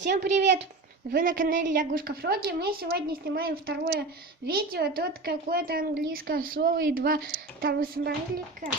Всем привет! Вы на канале Лягушка Фроги. Мы сегодня снимаем второе видео. Тут какое-то английское слово и два там смайлика.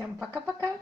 Всем пока-пока!